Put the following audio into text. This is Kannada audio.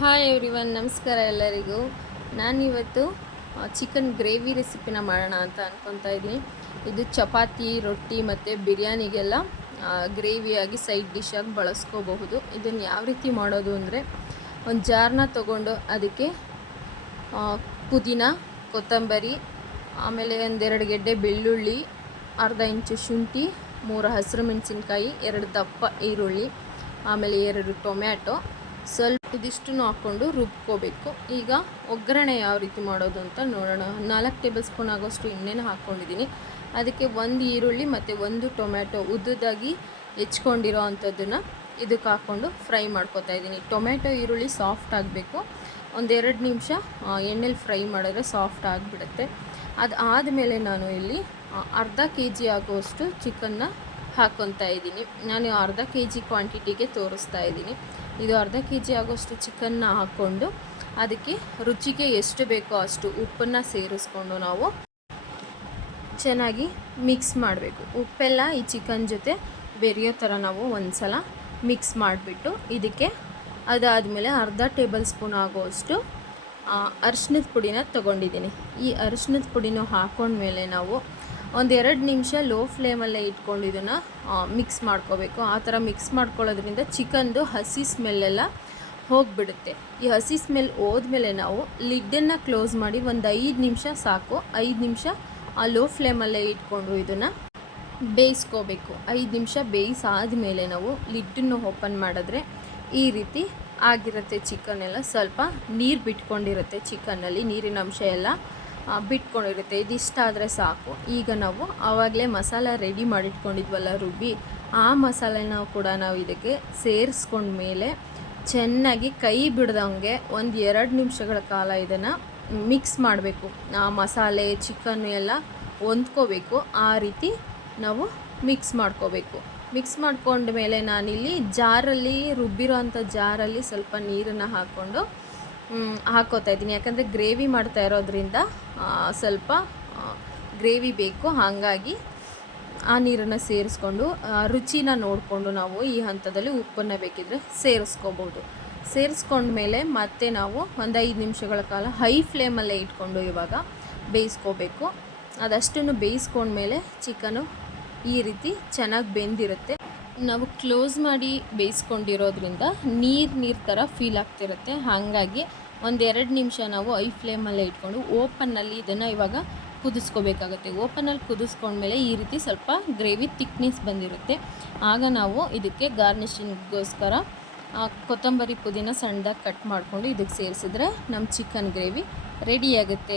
ಹಾಯ್ ಎವ್ರಿವನ್, ನಮಸ್ಕಾರ ಎಲ್ಲರಿಗೂ. ನಾನಿವತ್ತು ಚಿಕನ್ ಗ್ರೇವಿ ರೆಸಿಪಿನ ಮಾಡೋಣ ಅಂತ ಅಂದ್ಕೊತಾ ಇದ್ದೀನಿ. ಇದು ಚಪಾತಿ, ರೊಟ್ಟಿ ಮತ್ತು ಬಿರಿಯಾನಿಗೆಲ್ಲ ಗ್ರೇವಿಯಾಗಿ ಸೈಡ್ ಡಿಶ್ಶಾಗಿ ಬಳಸ್ಕೋಬಹುದು. ಇದನ್ನು ಯಾವ ರೀತಿ ಮಾಡೋದು ಅಂದರೆ, ಒಂದು ಜಾರ್ನ ತೊಗೊಂಡು ಅದಕ್ಕೆ ಪುದೀನ, ಕೊತ್ತಂಬರಿ, ಆಮೇಲೆ ಒಂದೆರಡು ಗೆಡ್ಡೆ ಬೆಳ್ಳುಳ್ಳಿ, ಅರ್ಧ ಇಂಚು ಶುಂಠಿ, 3 ಹಸಿರು ಮೆಣಸಿನ್ಕಾಯಿ, 2 ದಪ್ಪ ಈರುಳ್ಳಿ, ಆಮೇಲೆ 2 ಟೊಮ್ಯಾಟೊ, ಸ್ವಲ್ಪ ಇದಿಷ್ಟನ್ನು ಹಾಕ್ಕೊಂಡು ರುಬ್ಕೋಬೇಕು. ಈಗ ಒಗ್ಗರಣೆ ಯಾವ ರೀತಿ ಮಾಡೋದು ಅಂತ ನೋಡೋಣ. 4 ಟೇಬಲ್ ಸ್ಪೂನ್ ಆಗೋಷ್ಟು ಎಣ್ಣೆನ ಹಾಕ್ಕೊಂಡಿದ್ದೀನಿ. ಅದಕ್ಕೆ 1 ಈರುಳ್ಳಿ ಮತ್ತು 1 ಟೊಮ್ಯಾಟೊ ಉದ್ದದಾಗಿ ಹೆಚ್ಕೊಂಡಿರೋ ಅಂಥದ್ದನ್ನು ಇದಕ್ಕೆ ಹಾಕ್ಕೊಂಡು ಫ್ರೈ ಮಾಡ್ಕೊತಾ ಇದ್ದೀನಿ. ಟೊಮ್ಯಾಟೊ ಈರುಳ್ಳಿ ಸಾಫ್ಟ್ ಆಗಬೇಕು. 1-2 ನಿಮಿಷ ಎಣ್ಣೆಲಿ ಫ್ರೈ ಮಾಡಿದ್ರೆ ಸಾಫ್ಟ್ ಆಗಿಬಿಡುತ್ತೆ. ಅದು ಆದಮೇಲೆ ನಾನು ಇಲ್ಲಿ ಅರ್ಧ kg ಆಗುವಷ್ಟು ಚಿಕನ್ನ ಹಾಕ್ಕೊತಾ ಇದ್ದೀನಿ. ನಾನು ಅರ್ಧ kg ಕ್ವಾಂಟಿಟಿಗೆ ತೋರಿಸ್ತಾ ಇದ್ದೀನಿ. ಇದು ಅರ್ಧ kg ಆಗೋಷ್ಟು ಚಿಕನ್ನ ಹಾಕ್ಕೊಂಡು ಅದಕ್ಕೆ ರುಚಿಗೆ ಎಷ್ಟು ಬೇಕೋ ಅಷ್ಟು ಉಪ್ಪನ್ನು ಸೇರಿಸ್ಕೊಂಡು ನಾವು ಚೆನ್ನಾಗಿ ಮಿಕ್ಸ್ ಮಾಡಬೇಕು. ಉಪ್ಪೆಲ್ಲ ಈ ಚಿಕನ್ ಜೊತೆ ಬೆರೆಯೋ ಥರ ನಾವು ಒಂದು ಸಲ ಮಿಕ್ಸ್ ಮಾಡಿಬಿಟ್ಟು ಇದಕ್ಕೆ ಅದಾದಮೇಲೆ ಅರ್ಧ ಟೇಬಲ್ ಸ್ಪೂನ್ ಆಗೋಷ್ಟು ಅರಿಶಿನದ ಪುಡಿನ ತೊಗೊಂಡಿದ್ದೀನಿ. ಈ ಅರಿಶಿನದ ಪುಡಿನೂ ಹಾಕ್ಕೊಂಡ್ಮೇಲೆ ನಾವು 1-2 ನಿಮಿಷ ಲೋ ಫ್ಲೇಮಲ್ಲೇ ಇಟ್ಕೊಂಡು ಇದನ್ನು ಮಿಕ್ಸ್ ಮಾಡ್ಕೋಬೇಕು. ಆ ಥರ ಮಿಕ್ಸ್ ಮಾಡ್ಕೊಳ್ಳೋದ್ರಿಂದ ಚಿಕನ್ದು ಹಸಿ ಸ್ಮೆಲ್ಲೆಲ್ಲ ಹೋಗಿಬಿಡುತ್ತೆ. ಈ ಹಸಿ ಸ್ಮೆಲ್ ಹೋದ್ಮೇಲೆ ನಾವು ಲಿಡ್ಡನ್ನು ಕ್ಲೋಸ್ ಮಾಡಿ ಒಂದು 5 ನಿಮಿಷ ಸಾಕು. 5 ನಿಮಿಷ ಆ ಲೋ ಫ್ಲೇಮಲ್ಲೇ ಇಟ್ಕೊಂಡು ಇದನ್ನು ಬೇಯಿಸ್ಕೋಬೇಕು. 5 ನಿಮಿಷ ಬೇಯಿಸಾದ್ಮೇಲೆ ನಾವು ಲಿಡ್ಡನ್ನು ಓಪನ್ ಮಾಡಿದ್ರೆ ಈ ರೀತಿ ಆಗಿರುತ್ತೆ. ಚಿಕನ್ ಸ್ವಲ್ಪ ನೀರು ಬಿಟ್ಕೊಂಡಿರುತ್ತೆ. ಚಿಕನ್ನಲ್ಲಿ ನೀರಿನ ಅಂಶ ಎಲ್ಲ ಬಿಟ್ಕೊಂಡಿರುತ್ತೆ. ಇದಿಷ್ಟಾದರೆ ಸಾಕು. ಈಗ ನಾವು ಆವಾಗಲೇ ಮಸಾಲ ರೆಡಿ ಮಾಡಿಟ್ಕೊಂಡಿದ್ವಲ್ಲ ರುಬ್ಬಿ, ಆ ಮಸಾಲೆನ ಕೂಡ ನಾವು ಇದಕ್ಕೆ ಸೇರಿಸ್ಕೊಂಡ್ಮೇಲೆ ಚೆನ್ನಾಗಿ ಕೈ ಬಿಡ್ದಂಗೆ 1-2 ನಿಮಿಷಗಳ ಕಾಲ ಇದನ್ನು ಮಿಕ್ಸ್ ಮಾಡಬೇಕು. ಆ ಮಸಾಲೆ ಚಿಕನ್ನು ಎಲ್ಲ ಹೊಂದ್ಕೋಬೇಕು. ಆ ರೀತಿ ನಾವು ಮಿಕ್ಸ್ ಮಾಡ್ಕೋಬೇಕು. ಮಿಕ್ಸ್ ಮಾಡ್ಕೊಂಡ್ಮೇಲೆ ನಾನಿಲ್ಲಿ ಜಾರಲ್ಲಿ ರುಬ್ಬಿರೋ ಅಂಥ ಜಾರಲ್ಲಿ ಸ್ವಲ್ಪ ನೀರನ್ನು ಹಾಕ್ಕೊಂಡು ಹಾಕ್ಕೋತಾ ಇದ್ದೀನಿ. ಯಾಕಂದರೆ ಗ್ರೇವಿ ಮಾಡ್ತಾ ಇರೋದ್ರಿಂದ ಸ್ವಲ್ಪ ಗ್ರೇವಿ ಬೇಕು. ಹಾಗಾಗಿ ಆ ನೀರನ್ನು ಸೇರಿಸ್ಕೊಂಡು ರುಚಿನ ನೋಡಿಕೊಂಡು ನಾವು ಈ ಹಂತದಲ್ಲಿ ಉಪ್ಪನ್ನು ಬೇಕಿದ್ರೆ ಸೇರಿಸ್ಕೋಬೋದು. ಸೇರಿಸ್ಕೊಂಡ್ಮೇಲೆ ಮತ್ತೆ ನಾವು ಒಂದು 5 ನಿಮಿಷಗಳ ಕಾಲ ಹೈ ಫ್ಲೇಮಲ್ಲೇ ಇಟ್ಕೊಂಡು ಇವಾಗ ಬೇಯಿಸ್ಕೋಬೇಕು. ಅದಷ್ಟನ್ನು ಬೇಯಿಸ್ಕೊಂಡ್ಮೇಲೆ ಚಿಕನು ಈ ರೀತಿ ಚೆನ್ನಾಗಿ ಬೆಂದಿರುತ್ತೆ. ನಾವು ಕ್ಲೋಸ್ ಮಾಡಿ ಬೇಯಿಸ್ಕೊಂಡಿರೋದ್ರಿಂದ ನೀರು ಥರ ಫೀಲ್ ಆಗ್ತಿರುತ್ತೆ. ಹಾಗಾಗಿ 1-2 ನಿಮಿಷ ನಾವು ಐ ಫ್ಲೇಮಲ್ಲೇ ಇಟ್ಕೊಂಡು ಓಪನ್ನಲ್ಲಿ ಇದನ್ನು ಇವಾಗ ಕುದಿಸ್ಕೋಬೇಕಾಗುತ್ತೆ. ಓಪನಲ್ಲಿ ಕುದಿಸ್ಕೊಂಡ್ಮೇಲೆ ಈ ರೀತಿ ಸ್ವಲ್ಪ ಗ್ರೇವಿ ತಿಕ್ನೆಸ್ ಬಂದಿರುತ್ತೆ. ಆಗ ನಾವು ಇದಕ್ಕೆ ಗಾರ್ನಿಷಿಂಗ್ಗೋಸ್ಕರ ಕೊತ್ತಂಬರಿ ಪುದೀನ ಸಣ್ಣದಾಗಿ ಕಟ್ ಮಾಡಿಕೊಂಡು ಇದಕ್ಕೆ ಸೇರಿಸಿದ್ರೆ ನಮ್ಮ ಚಿಕನ್ ಗ್ರೇವಿ ರೆಡಿಯಾಗುತ್ತೆ.